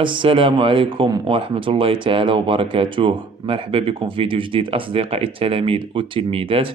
السلام عليكم ورحمة الله تعالى وبركاته. مرحبا بكم في فيديو جديد أصدقائي التلاميذ والتلميذات.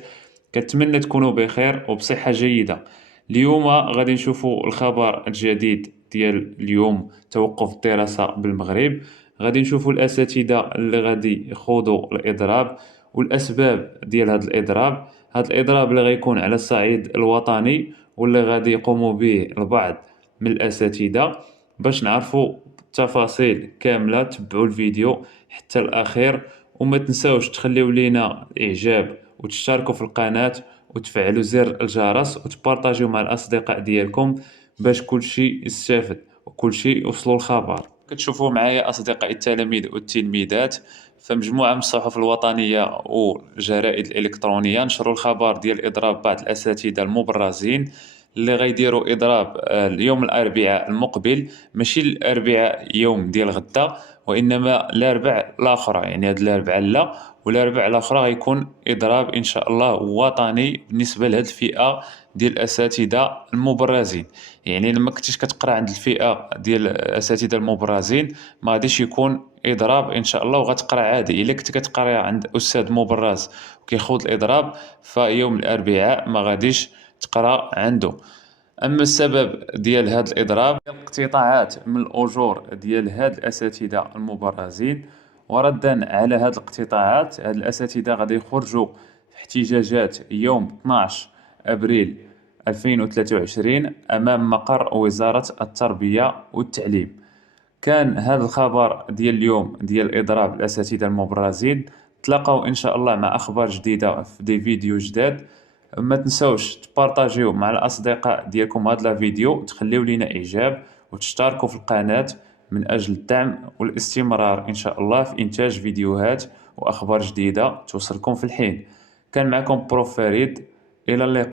كنتمنى تكونوا بخير وبصحة جيدة. اليوم غادي نشوفوا الخبر الجديد ديال اليوم، توقف الدراسة بالمغرب. غادي نشوفوا الأساتذة اللي غادي يخوضوا الإضراب والأسباب ديال هذا الإضراب. هذا الإضراب اللي غيكون على الصعيد الوطني واللي غادي يقوموا به البعض من الأساتذة. باش نعرفوا التفاصيل كاملة تبعوا الفيديو حتى الأخير، وما تنساوش تخليو لينا إعجاب وتشتركوا في القناة وتفعلوا زر الجرس وتبارطاجيو مع الأصدقاء ديالكم باش كلشي يستافد وكلشي يوصلوا الخبر. كتشوفوا معايا أصدقائي التلاميذ والتلميذات، فمجموعة من الصحف الوطنية والجرائد الإلكترونية نشروا الخبر ديال إضراب بعض الأساتذة المبرزين اللي غيديروا إضراب اليوم الأربعاء المقبل. ماشي الأربعاء يوم ديال غدا، وإنما الأربع الآخرة، يعني هاد الأربعاء لا، والأربع الآخرة غيكون إضراب إن شاء الله وطني بالنسبة لهاد الفئة ديال الأساتذة المبرزين. يعني لما كنتيش كتقرا عند الفئة ديال الأساتذة المبرزين ما غاديش يكون إضراب إن شاء الله، وغتقرا عادي. إلا كنت كتقرا عند أستاذ مبرز وكيخوض الإضراب فيوم الأربعاء ما غاديش تقرا عنده. أما السبب ديال هذا الإضراب الاقتطاعات من الأجور ديال هاد الأساتذة المبرزين. وردا على هاد الاقتطاعات، هاد الأساتذة غادي يخرجوا في احتجاجات يوم 12 أبريل 2023 أمام مقر وزارة التربية والتعليم. كان هذا الخبر ديال اليوم ديال إضراب الأساتذة المبرزين. تلاقاو إن شاء الله مع أخبار جديدة في دي فيديو جداد. ما تنساوش تبارطاجيو مع الأصدقاء ديالكم هذا الفيديو، تخليو لينا إعجاب وتشتركوا في القناة من أجل الدعم والاستمرار إن شاء الله في إنتاج فيديوهات وأخبار جديدة توصلكم في الحين. كان معكم بروف فريد، إلى اللقاء.